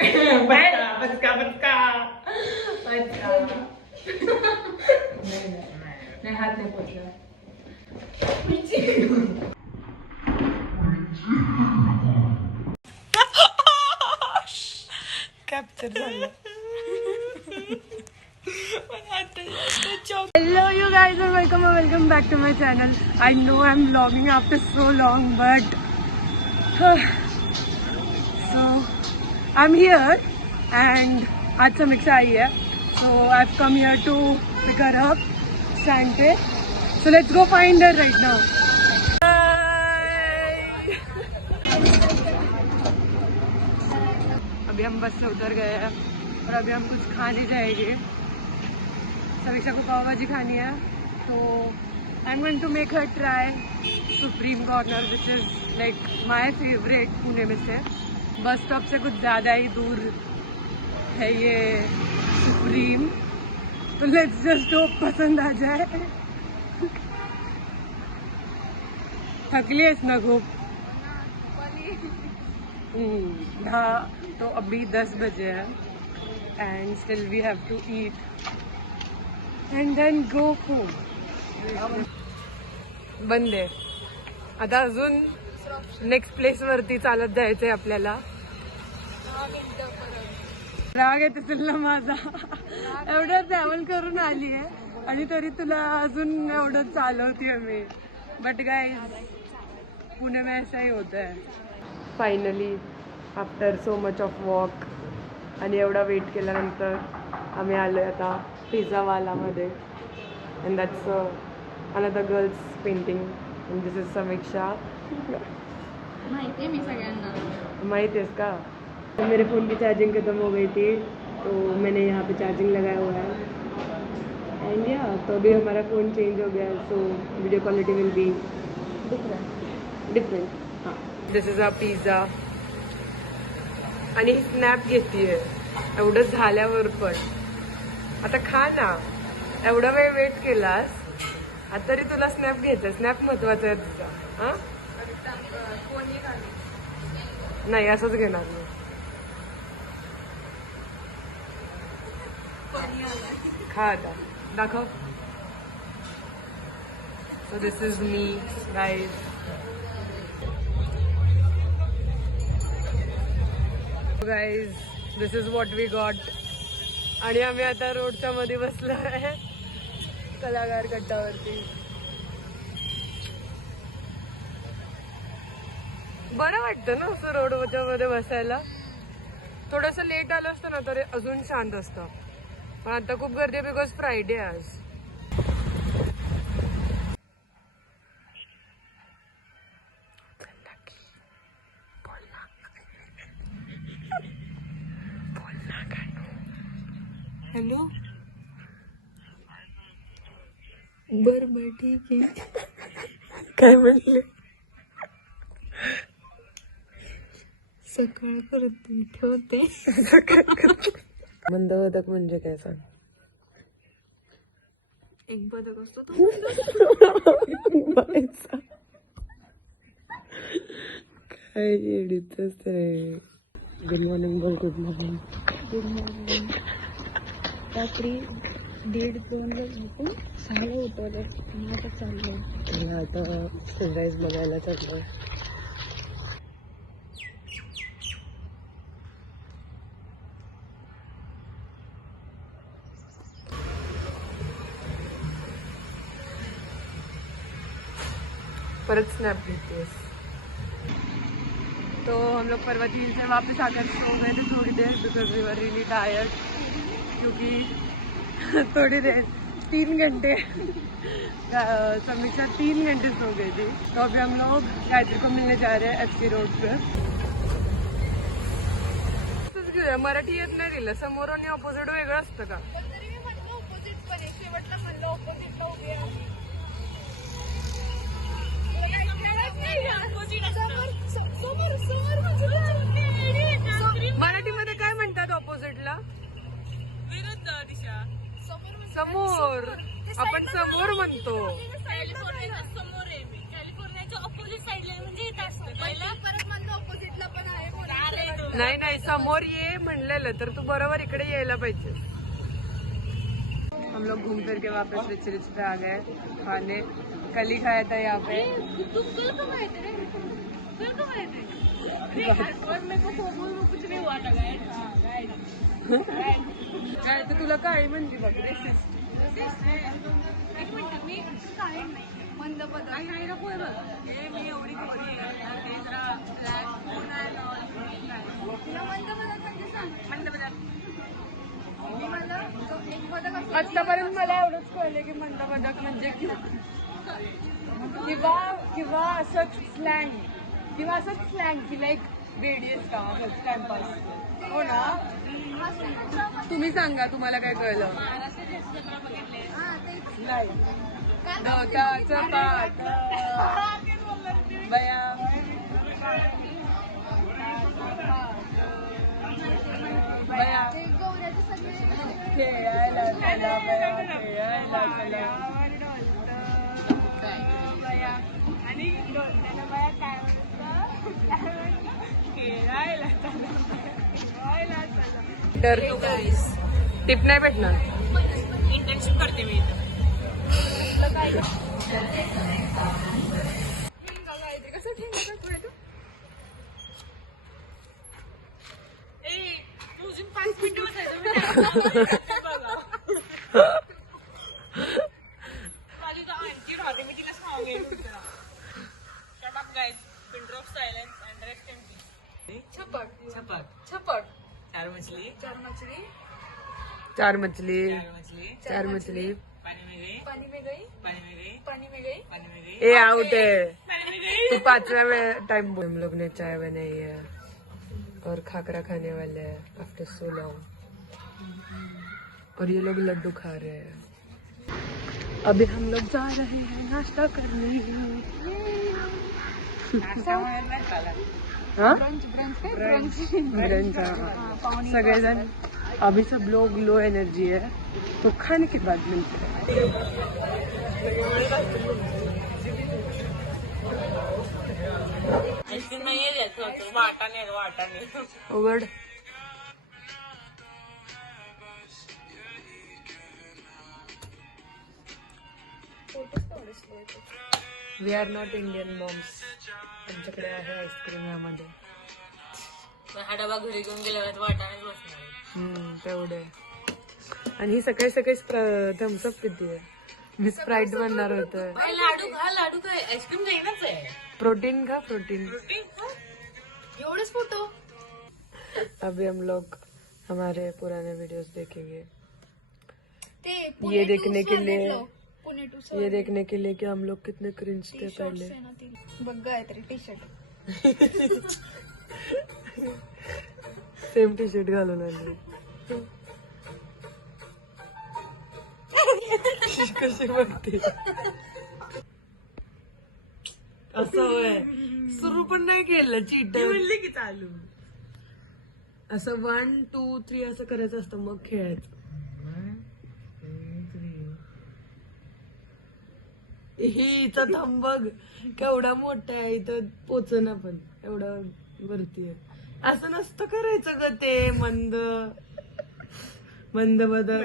बचका बचका बचका नाही हात नाही पोचला कॅप्चर झालं. Hello you guys and welcome back to my channel. I know I'm vlogging after so long but so I'm here and आज समीक्षा आई है, so I've come here to pick her up, Sante. So let's go find her right now. अभी हम बस से उतर गए हैं और अभी हम कुछ खाने जाएंगे. समीक्षा को पाव भाजी खानी है तो I am going to make her try supreme corner which is like my favourite Pune में से. बस स्टॉप से कुछ ज़्यादा ही दूर है ये सुप्रीम, तो लेट्स जस्ट होप पसंद आ जाए. थकली है ना खूब. हाँ, तो अभी 10 बजे है and still we have to eat and then go home. बंद आहे आता. अजून नेक्स्ट प्लेस वरती चालत जायचंय आपल्याला. राग येत असेल ना माझा, एवढं ट्रॅव्हल करून आली आहे आणि तरी तुला अजून एवढं चालवतीये मी. बट गाइस पुणे में ऐसा ही होता है. Finally after so much of walk आणि एवढा वेट केल्यानंतर आम्ही आलोय आता पिझ्झावालामध्ये. And that's another girls painting and this is Samiksha. माहिती आहे मी सगळ्यांना. माहिती है इसका. तो मेरे फ़ोन की चार्जिंग खत्म हो गई थी तो मैंने यहाँ पे चार्जिंग लगाया हुआ है. एंड या तो अभी हमारा फ़ोन चेंज हो गया है, so video quality will be different. हाँ, दिस इज अ पिझ्झा आणि स्नॅप घेतीये एवढं झाल्यावर पण. आता खा ना, एवढा वेळ वेट केलास आता तरी तुला स्नॅप घ्यायचा. स्नॅप महत्वाचा आहे तुझा. हा नाही असंच घेणार मी. खा आता, दाखव. So this is me guys. Guys this is what we got. आणि आम्ही आता रोडच्या मध्ये बसलो आहे कलाकार कट्टावरती. बरं वाटतं ना असं रोडच्या मध्ये बसायला. थोडंसं लेट आलं असतं ना तर अजून शांत असतं, पण आता खूप गर्दी आहे बिकॉज फ्रायडे आज. हॅलो. बर बर ठीक आहे. काय म्हणले. सकाळ करते ठेवते. मंदवदक म्हणजे काय सांग. एक बदक असतो तो. काय येडीच रे. गुड मॉर्निंग बोल. Good morning. Good morning. रात्री 1:30-2 झोपून 6ला उठवलं. आता चाललंय आता सनराईज बघायला चाललोय. परत स्नॅप घेतेस. तो हम लोग पर्वती से वापस आकर सो गए थे थोड़ी देर because we were really tired. क्योंकि थोड़ी देर 3 घंटे समीक्षा 3 घंटे सो गई थी. तो अभी हम लोग गायत्री को मिलने जा रहे हैं FC रोड पे. मराठी येत नाही दिलं. समोर आणि ऑपोजिट वेगळं असतं का. मराठीमध्ये काय म्हणतात ऑपोजिटला. विरुद्ध दिशा. समोर. आपण समोर म्हणतो. समोर आहे मी. कॅलिफोर्नियाच्या ऑपोजिट साईडला म्हणजे परत म्हणतो ऑपोजिटला पण आहे. नाही नाही समोर ये म्हणलेलं तर तू बरोबर इकडे यायला पाहिजे. हम लोग घूम फिर के वापस रिच रिच पे आ गए खाने. कली खाया था यहाँ पे. काय तर तुला काय म्हणते बघ रेसिस्ट. एक मिनिट मी काय नाही मंद पदार्थ नाही नको आहे बघ. मी एवढी खोली तुला मंद पदार्थ म्हणजे सांग. मंद पदार्थ. मी मला एक पदार्थ असं आतापर्यंत मला एवढंच कळलं की मंद पदार्थ म्हणजे किंवा असंच स्लँग की लाईक वेडियस का असंच टाइमपास. हो ना. तुम्ही सांगा तुम्हाला काय कळलं. नाही दताचं पाठ बया बया खेळायला चला बया खेळायला चला. आणि बया काय खेळायला टिप नाही भेटणार. इंटर्नशिप करते मी इथं. कसं ठेवलं अजून 5 मिनिटं माझी तर आणखी राहते मी तिला सांगेन. Shut up guys. Pin drop silence and rest in peace. छपक छपक छपक. चार मछली चार मछली चार मछली चार मछली. पानी में गई पानी में गई पानी में गई पानी में गई पानी में गई. ए आउट है. पानी में गई. तू 5वां टाइम. हम लोग ने चाय बनाई है और खाकरा खाने वाले हैं आफ्टर सो लॉन्ग. और ये लोग लड्डू खा रहे हैं. अभी हम लोग जा रहे हैं नाश्ता करने. ब्रंच सगळेजण. अभी सब लोग लो एनर्जी है तो खाने के बाद मिलते हैं. उघड. We are not Indian moms. आमच्याकडे आहे आईस्क्रीम यामध्ये. हा डबा घरी घेऊन गेल्यावर वाटाणे बसणार. तेवढे. आणि ही सकाळी सकाळी थम्सअप पिती आहे. मी स्प्राईट बनणार होत. लाडू खा. लाडू काय आईस्क्रीम नाहीच आहे. प्रोटीन खा प्रोटीन. एवढेच फोटो. अभी हम लोग हमारे पुराने वीडियोस देखेंगे. ते ये देखने के लिए पुणे टू ये देखने के लिए कि हम लोग कितने क्रिंज थे पहले. बघ Gayatri T shirt. Same T shirt घालून आली. कशी बघते. असं होय. सुरू पण नाही केलं. चीटर म्हणली की चालू. असं 1 2 3 असं करायचं असतं मग खेळायचं. हिचा थंब बघ केवढा मोठा आहे. इथं पोचना पण एवढा वरती आहे. असं नसतं करायचं ग ते. मंद मंद बदल.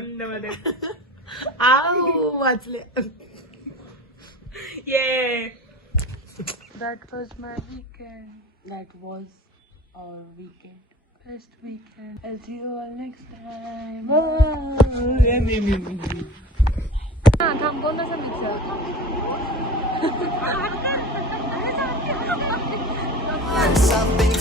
आऊ वाचले. ये. That was my weekend. That was our weekend. Best weekend. I'll see you all next time. थांबव नसा मिक्सर. Something